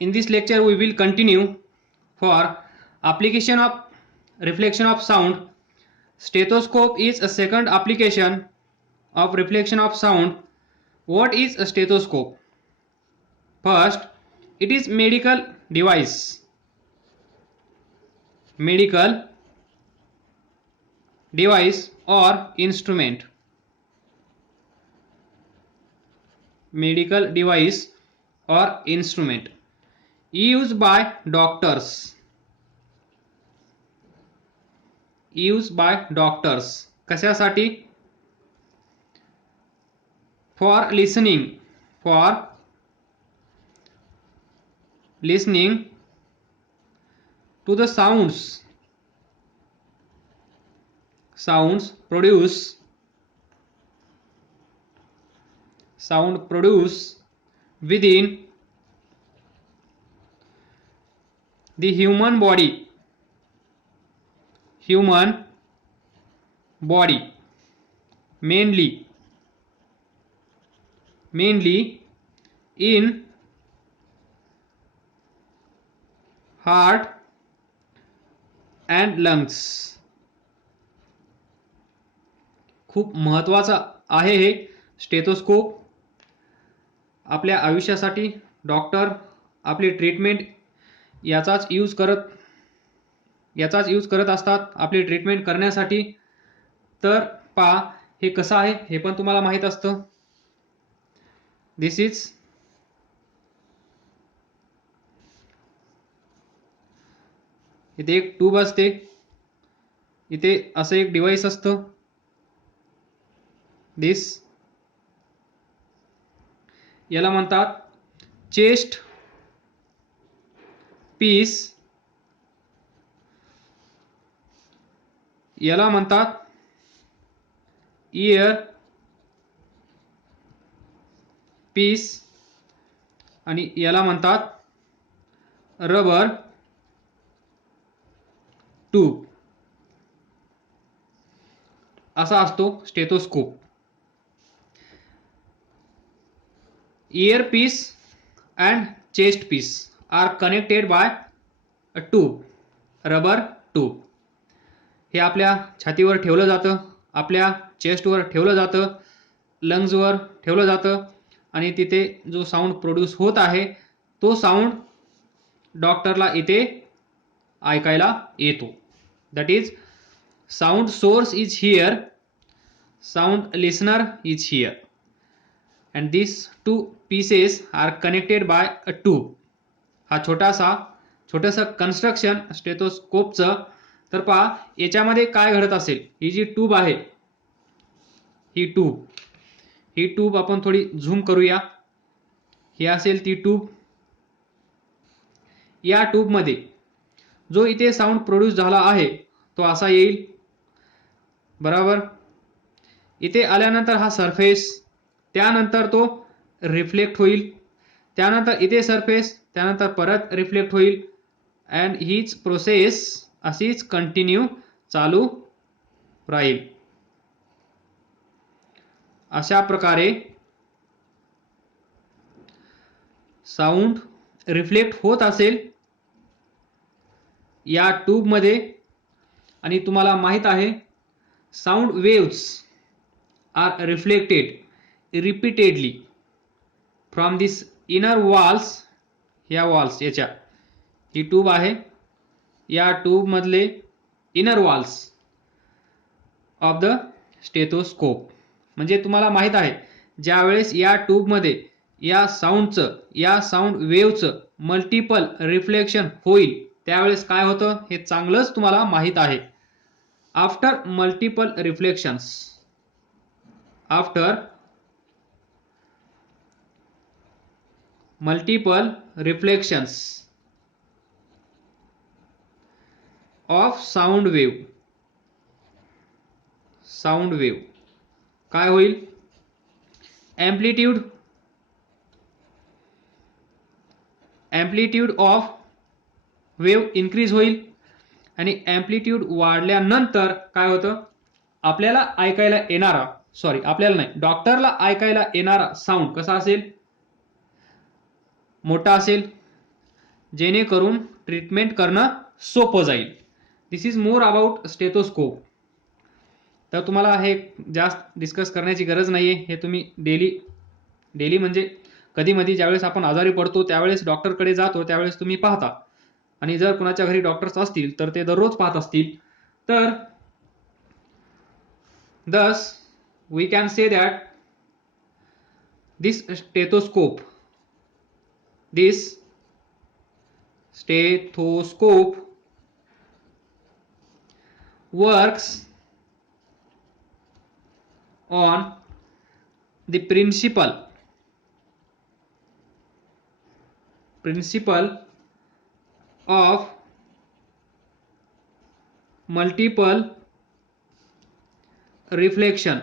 In this lecture we will continue for application of reflection of sound. Stethoscope is a second application of reflection of sound. What is a stethoscope? First, it is medical device. Medical device or instrument. Medical device or instrument used by doctors. Used by doctors. कशासाठी? For listening. For listening to the sounds produced within the human body mainly in heart and lungs. खूप महत्त्वाचा आहे हे stethoscope. आपल्या आयुष्यासाठी doctor आपली treatment याचाच use करत असतात आपली ट्रीटमेंट करण्यासाठी. तर पहा हे कसं आहे हे पण तुम्हाला माहित असतं. दिस इज इथे एक ट्यूब असते, इथे असं एक डिव्हाइस असतं. दिस याला म्हणतात चेस्ट पीस. याला म्हणतात इयर पीस आणि याला म्हणतात रबर ट्यूब. असा असतो stethoscope. Earpiece and chest piece are connected by a tube, rubber tube. हे आपल्या छातीवर ठेवलं जातं, आपल्या चेस्टवर ठेवलं जातं, लंग्सवर ठेवलं जातं आणि तिथे जो साऊंड प्रोड्यूस होत आहे तो साऊंड डॉक्टरला इथे ऐकायला येतो. That is sound source is here, sound listener is here. and these two pieces are connected by a tube. हा छोटासा कन्स्ट्रक्शन स्टेथोस्कोपचं. तर पहा याच्यामध्ये काय घडत असेल. ही जी ट्यूब आहे ही ट्यूब आपण थोडी झूम करूया. ही असेल ती ट्यूब. या ट्यूबमध्ये जो इथे साऊंड प्रोड्यूस झाला आहे तो असा येईल, बरोबर. इथे आल्यानंतर हा सरफेस, त्यानंतर तो रिफ्लेक्ट होईल, त्यानंतर इथे सरफेस, त्यानंतर परत रिफ्लेक्ट होईल. अँड हीच प्रोसेस अशीच कंटिन्यू चालू राहील. अशा प्रकारे साऊंड रिफ्लेक्ट होत असेल या ट्यूबमध्ये. आणि तुम्हाला माहित आहे sound waves are reflected repeatedly from this inner walls. या वॉल्स, याच्या ही ट्यूब आहे, या ट्यूब मधले inner walls of the stethoscope. म्हणजे तुम्हाला माहित आहे ज्यावेळेस या ट्यूब मध्ये या साऊंड वेव्हचं मल्टिपल रिफ्लेक्शन होईल त्यावेळेस काय होतं हे चांगलंच तुम्हाला माहित आहे. After multiple reflections, after multiple reflections of sound wave काय होईल. amplitude of wave increase होईल. आणि amplitude वाढल्यानंतर काय होतं आपल्याला ऐकायला येणारा, आपल्याला नाही डॉक्टरला ऐकायला येणारा साऊंड कसा असेल, मोठा असेल, जेणेकरून ट्रीटमेंट करणं सोपं जाईल. दिस इज मोर अबाउट स्टेथोस्कोप. तर तुम्हाला हे जास्त डिस्कस करण्याची गरज नाही आहे. हे तुम्ही डेली म्हणजे कधीमधी ज्यावेळेस आपण आजारी पडतो त्यावेळेस डॉक्टरकडे जातो त्यावेळेस तुम्ही पाहता, आणि जर कुणाच्या घरी डॉक्टर्स असतील तर ते दररोज पाहत असतील. तर thus we can say that this stethoscope works on the principle of multiple reflection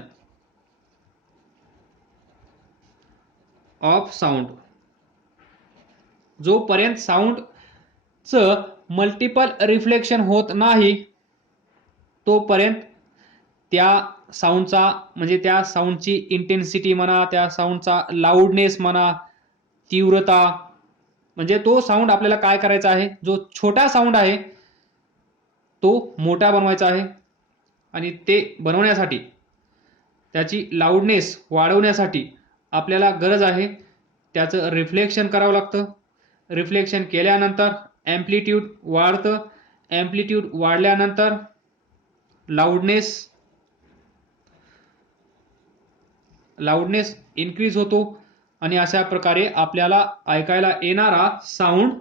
of sound. जोपर्यंत साऊंडचं मल्टिपल रिफ्लेक्शन होत नाही तोपर्यंत त्या साऊंडचा म्हणजे त्या साऊंडची इंटेन्सिटी म्हणा, त्या साऊंडचा लाऊडनेस म्हणा, तीव्रता, म्हणजे तो साऊंड आपल्याला काय करायचा आहे, जो छोटा साऊंड आहे तो मोठा बनवायचा आहे, आणि ते बनवण्यासाठी त्याची लाऊडनेस वाढवण्यासाठी आपल्याला गरज आहे त्याचं रिफ्लेक्शन करावं लागतं. रिफ्लेक्शन केल्यानंतर ॲम्प्लिट्यूड वाढतं, ॲम्प्लिट्यूड वाढल्यानंतर लाऊडनेस इन्क्रीज होतो, आणि अशा प्रकारे आपल्याला ऐकायला येणारा साऊंड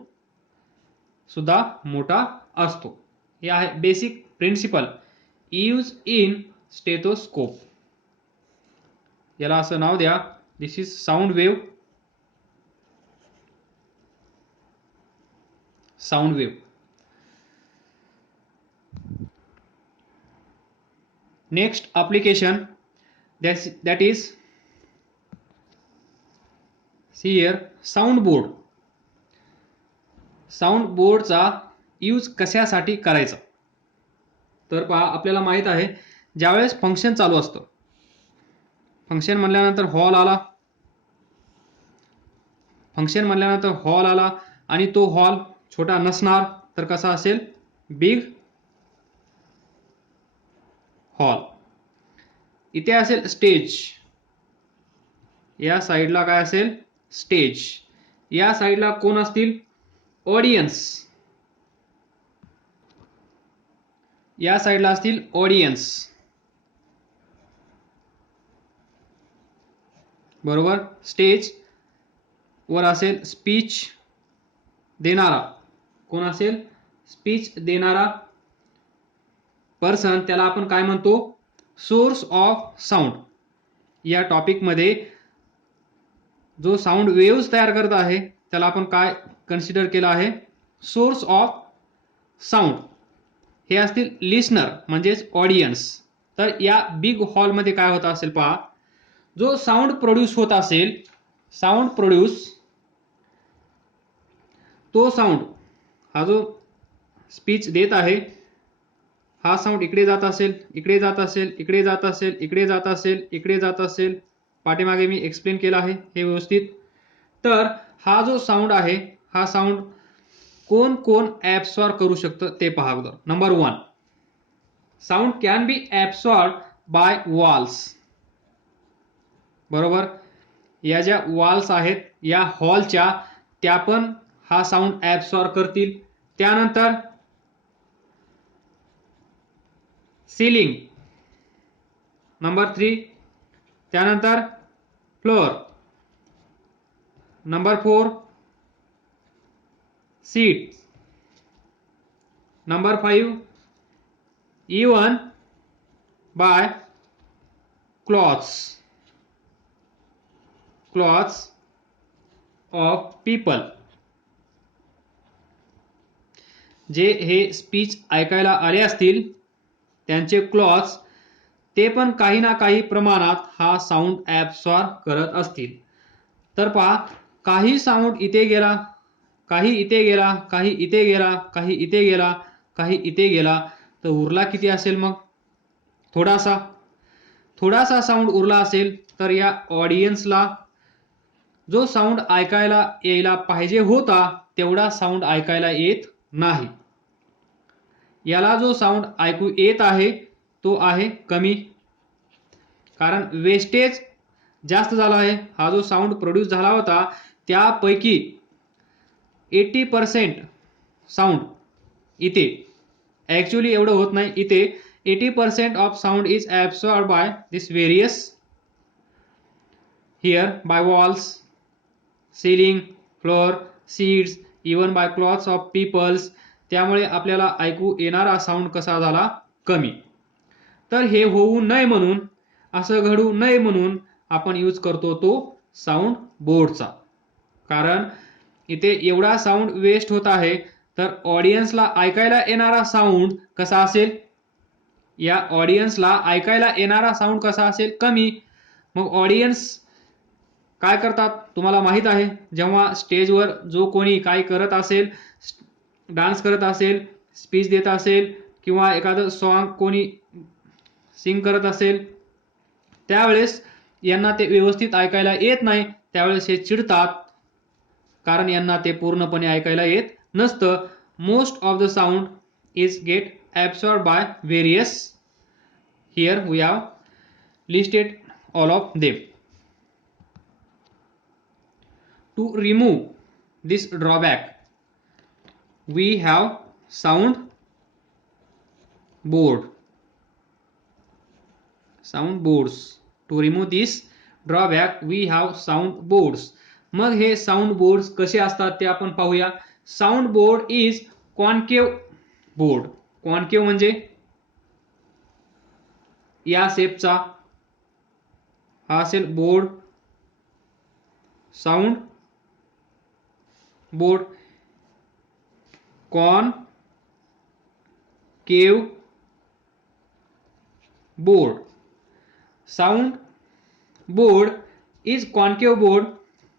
सुद्धा मोठा असतो. हे आहे basic principle use in stethoscope. याला असं नाव द्या, this is sound wave. Next application that is see here sound board. Sound बोर्डचा यूज कशासाठी करायचा, तर पहा आपल्याला माहित आहे ज्यावेळेस फंक्शन चालू असतं, फंक्शन म्हणल्यानंतर हॉल आला, आणि तो हॉल छोटा नसणार तर कसा असेल, बिग हॉल. इथे असेल स्टेज, या साईडला काय असेल, स्टेज. या साईडला कोण असतील, ऑडियन्स. या साईडला असतील ऑडियन्स, बरोबर. स्टेज वर असेल स्पीच देणारा, कोण असेल, स्पीच देणारा पर्सन, त्याला आपण काय म्हणतो, सोर्स ऑफ साऊंड. या टॉपिक मध्ये जो साऊंड वेव्स तयार करत आहे त्याला आपण काय कन्सिडर केलं आहे, सोर्स ऑफ साऊंड. हे असतील लिसनर म्हणजेच ऑडियन्स. तर या बिग हॉल मध्ये काय होत असेल पहा, जो साऊंड प्रोड्यूस होत असेल, तो साऊंड, हा जो स्पीच देत आहे, हा साऊंड इकडे जात असेल, इकडे जात असेल, इकडे जात असेल, इकडे जात असेल, इकडे जात असेल. पाठीमागे मी एक्सप्लेन केलं आहे हे व्यवस्थित. तर हा जो साऊंड आहे, हा साऊंड कोण कोण ऍब्सॉर्ब करू शकतं ते पहा अगोदर. Number 1, sound can be absorb by walls. बरोबर. या ज्या वॉल्स आहेत या हॉलच्या, त्या पण हा साऊंड ऍब्सॉर्ब करतील. त्यानंतर सीलिंग, नंबर 3. त्यानंतर floor, number 4 seat, number 5 even by clothes of people. जे हे स्पीच ऐकायला आले असतील त्यांचे क्लॉथ्स, ते पण काही ना काही प्रमाणात हा साऊंड ऍब्सॉर्ब करत असतील. तर पहा, काही साऊंड इथे गेला, काही इथे गेला, काही इथे गेला, काही इथे गेला, काही इथे गेला, तर उरला किती असेल मग, थोडासा साऊंड उरला असेल. तर या ऑडियन्सला जो साऊंड ऐकायला यायला पाहिजे होता तेवढा साऊंड ऐकायला येत नाही. याला जो साऊंड ऐकू येत आहे तो आहे कमी, कारण वेस्टेज जास्त झाला आहे. हा जो साऊंड प्रोड्यूस झाला होता त्यापैकी 80% साऊंड इथे, ॲक्च्युअली एवढं होत नाही, इथे 80% of sound is absorb by this various here by walls, ceiling, floor, seats, even by clothes of peoples. त्यामुळे आपल्याला ऐकू येणारा साऊंड कसा झाला कमी. तर हे होऊ नये म्हणून, असं घडू नये म्हणून आपण यूज करतो तो साऊंड बोर्डचा. कारण इथे एवढा साऊंड वेस्ट होत आहे तर ऑडियन्सला ऐकायला येणारा साऊंड कसा असेल, या ऑडियन्सला ऐकायला येणारा साऊंड कसा असेल कमी. मग ऑडियन्स काय करतात तुम्हाला माहित आहे, जेव्हा स्टेजवर जो कोणी काय करत असेल, डान्स करत असेल, स्पीच देत असेल किंवा एखादं सॉन्ग कोणी सिंग करत असेल, त्यावेळेस यांना ते व्यवस्थित ऐकायला येत नाही, त्यावेळेस हे चिडतात, कारण यांना ते पूर्णपणे ऐकायला येत नसतं. Most of the sound is get absorb by various. Here we have listed all of them. To remove this drawback, we have sound board. Sound boards. To remove this drawback, we have sound boards. मग हे sound boards कसे असतात ते आपण पाहूया. Sound board is concave board. Concave म्हणजे या शेपचा, हा असेल board, sound board. Concave board. Sound board is concave board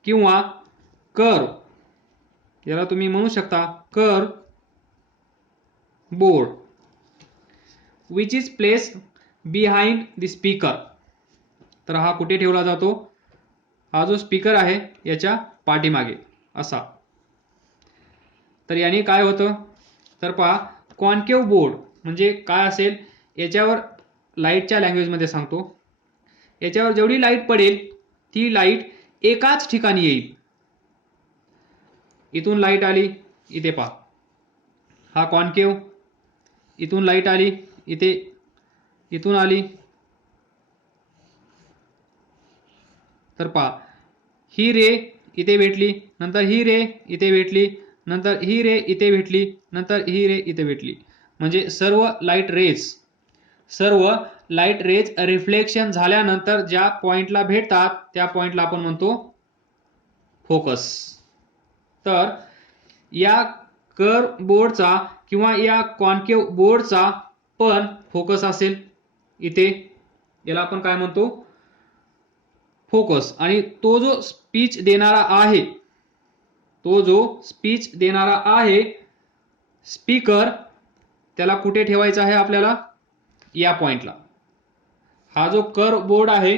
किंवा कर्व, याला तुम्ही म्हणू शकता curve board, which is place behind the speaker. तर हा कुठे ठेवला जातो, हा जो स्पीकर आहे याच्या पाठीमागे असा. तर याने काय होतं, तर पहा कॉन्केव बोर्ड म्हणजे काय असेल, याच्यावर लाईटच्या लँग्वेजमध्ये सांगतो, याच्यावर जेवढी लाईट पडेल ती लाईट एकाच ठिकाणी येईल. इथून लाईट आली इथे पहा, हा कॉन्केव, इथून लाईट आली इथे, इथून आली, तर पहा ही रे इथे भेटली, नंतर ही रे इथे भेटली, नंतर ही रे इथे भेटली, नंतर ही रे इथे भेटली. म्हणजे सर्व लाईट रेज रिफ्लेक्शन झाल्यानंतर ज्या पॉइंटला भेटतात त्या पॉइंटला आपण म्हणतो फोकस. तर या कर्व बोर्डचा किंवा या कॉन्केव बोर्डचा पण फोकस असेल इथे, याला आपण काय म्हणतो फोकस. आणि तो जो स्पीच देणारा आहे, स्पीकर, त्याला कुठे ठेवायचा आहे आपल्याला, या पॉइंटला. हा जो कर्व बोर्ड आहे,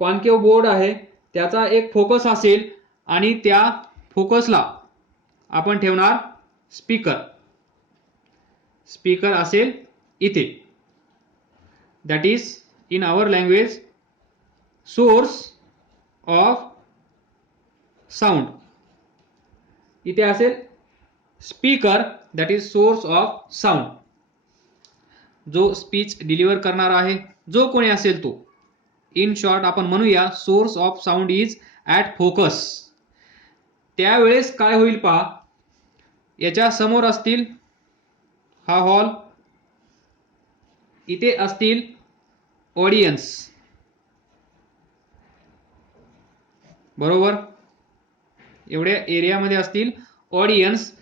कॉन्केव बोर्ड आहे, त्याचा एक फोकस असेल आणि त्या फोकसला आपण ठेवणार स्पीकर असेल इथे. That is in our language source of sound. इथे असेल speaker, that is source of sound. जो स्पीच डिलिव्हर करणार आहे, जो कोणी असेल तो, इन शॉर्ट आपण म्हणूया source of sound is at focus. त्यावेळेस काय होईल पहा, याच्या समोर असतील हा हॉल, इथे असतील ऑडियन्स, बरोबर, एवढ्या एरियामध्ये असतील ऑडियन्स.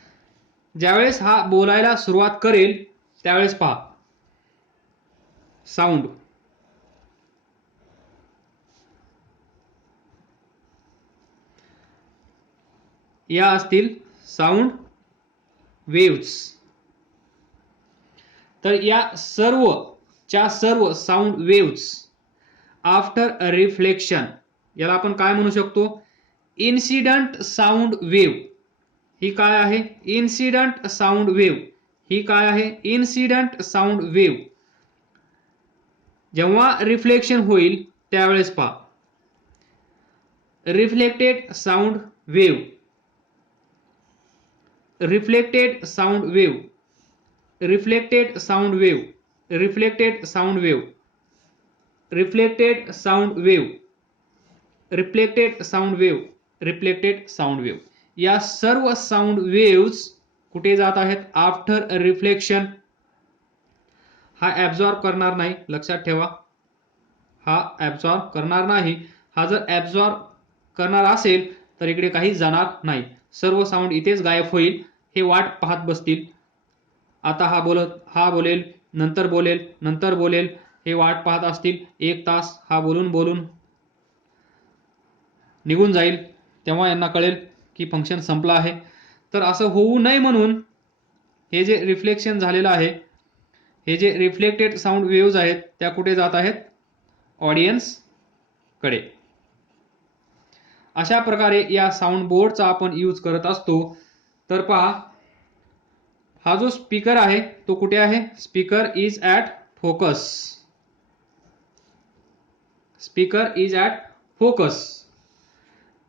ज्यावेळेस हा बोलायला सुरुवात करेल त्यावेळेस पहा साऊंड, या असतील साऊंड वेव्स. तर या सर्व साऊंड वेव्स आफ्टर रिफ्लेक्शन, याला आपण काय म्हणू शकतो, इन्सिडंट साऊंड वेव्ह ही काय आहे? इन्सिडंट साऊंड वेव्ह ही काय आहे? Incident sound wave. जेव्हा रिफ्लेक्शन होईल त्यावेळेस पहा, reflected sound wave, reflected sound wave, reflected sound wave, reflected sound wave, reflected sound wave, reflected sound wave, reflected sound wave. या सर्व साऊंड वेव्स कुठे जात आहेत? After reflection. हा ऍब्झॉर्ब करणार नाही, लक्षात ठेवा. हा ऍब्झॉर्ब करणार नाही. हा जर ऍब्झॉर्ब करणार असेल तर इकडे काही जाणार नाही. सर्व साऊंड इथेच गायब होईल. हे वाट पाहत बसतील. आता हा बोलेल, नंतर बोलेल, नंतर बोलेल. हे वाट पाहत असतील. 1 तास हा बोलून बोलून निघून जाईल. तेव्हा यांना कळेल की फंक्शन संपलं आहे. तर असं होऊ नये म्हणून हे जे रिफ्लेक्शन झालेलं आहे, हे जे रिफ्लेक्टेड साऊंड वेव्ज आहेत त्या कुठे जात आहेत? ऑडियन्स कडे. अशा प्रकारे या साऊंड बोर्डचा आपण यूज करत असतो. तर पहा, हा जो स्पीकर आहे तो कुठे आहे? Speaker is at focus. Speaker is at focus.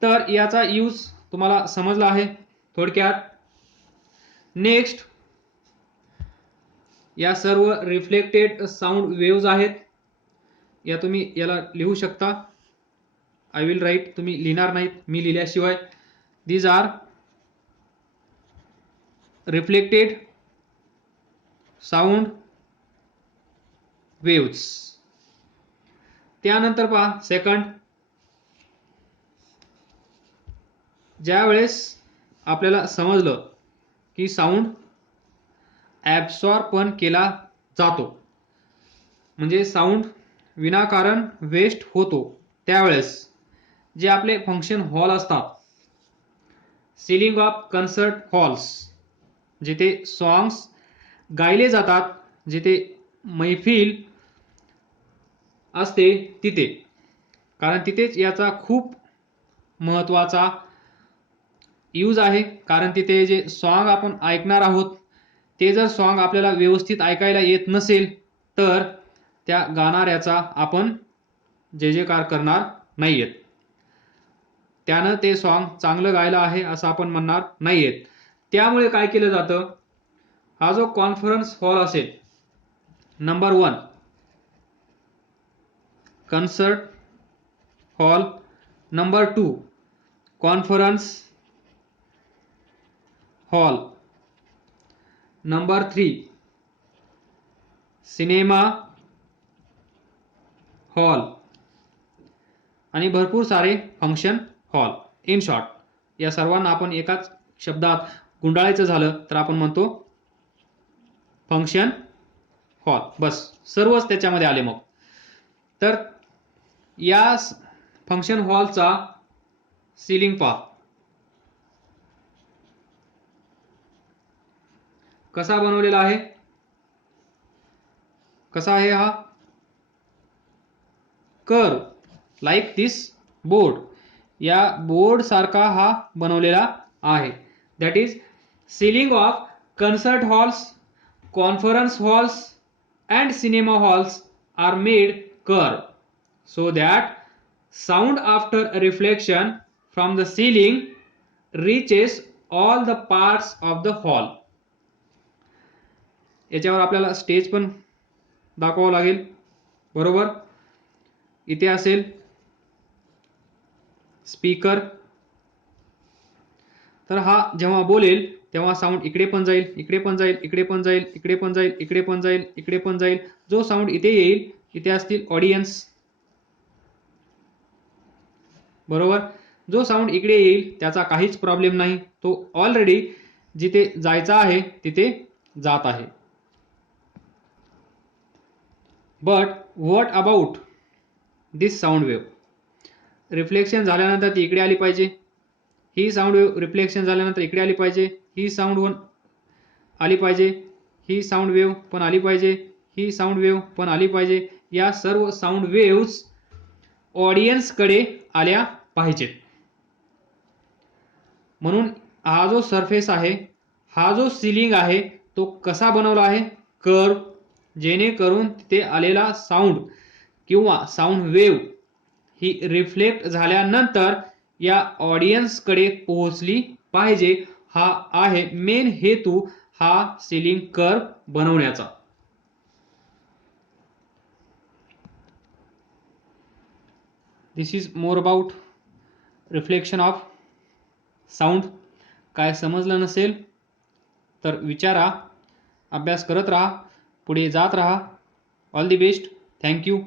तर याचा यूज तुम्हाला समजला आहे थोडक्यात. नेक्स्ट, या सर्व रिफ्लेक्टेड साऊंड वेव्ज आहेत. या तुम्ही याला लिहू शकता. आय विल राईट, तुम्ही लिहिणार नाहीत, मी लिहिल्याशिवाय. These are reflected sound waves. त्यानंतर पहा सेकंड, ज्यावेळेस आपल्याला समजलं की साऊंड ॲब्सॉर्ब पण केला जातो, म्हणजे साऊंड विनाकारण वेस्ट होतो, त्यावेळेस जे आपले फंक्शन हॉल असतात, सिलिंग ऑफ कन्सर्ट हॉल्स, जिथे सॉंग्स गायले जातात, जिथे मैफिल असते तिथे, कारण तिथेच याचा खूप महत्त्वाचा यूज आहे. कारण तिथे जे सॉन्ग आपण ऐकणार आहोत ते जर सॉन्ग आपल्याला व्यवस्थित ऐकायला येत नसेल तर त्या गाणाऱ्याचा आपण जे जयकार करणार नाहीयेत. त्यानं ते सॉन्ग चांगलं गायलं आहे असं आपण म्हणणार नाहीयेत. त्यामुळे काय केलं जातं, हा जो कॉन्फरन्स हॉल असेल, number 1 concert hall, number 2 conference hall, number 3 cinema hall, आणि भरपूर सारे फंक्शन हॉल. इन शॉर्ट, या सर्वांना आपण एकाच शब्दात गुंडाळायचं झालं तर आपण म्हणतो फंक्शन हॉल. बस, सर्वच त्याच्यामध्ये आले. मग तर या फंक्शन हॉलचा सीलिंग पहा कसा बनवलेला आहे. कसा आहे हा? कर्व, लाईक दिस बोर्ड. या बोर्ड सारखा हा बनवलेला आहे. That is ceiling of concert halls, conference halls and cinema halls are made curve so that sound after reflection from the ceiling reaches all the parts of the hall. याच्यावर आपल्याला stage पण दाखवावं लागेल, बरोबर. इथे असेल स्पीकर, तर हा जेव्हा बोलेल तेव्हा साऊंड इकडे पण जाईल, इकडे पण जाईल, इकडे पण जाईल, इकडे पण जाईल, इकडे पण जाईल, इकडे पण जाईल. जो साऊंड इथे येईल इथे असतील ऑडियन्स, बरोबर. जो साऊंड इकडे येईल त्याचा काहीच प्रॉब्लेम नाही, तो ऑलरेडी जिथे जायचा आहे तिथे जात आहे. But what about this sound wave? Reflection झाल्यानंतर ती इकडे आली पाहिजे. ही साऊंड वेव्ह रिफ्लेक्शन झाल्यानंतर इकडे आली पाहिजे. ही साऊंड आली पाहिजे. ही साऊंड वेव्ह पण आली पाहिजे. ही साऊंड वेव्ह पण आली पाहिजे. या सर्व साऊंड वेव्स ऑडियन्स कडे आल्या पाहिजेत. म्हणून हा जो सरफेस आहे, हा जो सिलिंग आहे तो कसा बनवला आहे, कर्व, जेणेकरून तिथे आलेला साऊंड किंवा साऊंड वेव्ह ही रिफ्लेक्ट झाल्यानंतर या ऑडियन्सकडे पोहोचली पाहिजे. हा आहे मेन हेतू हा सिलिंग कर्व बनवण्याचा. This is more about reflection of sound. काय समजलं नसेल तर विचारा, अभ्यास करत राहा, पुढे जात राहा. All the best. थँक्यू.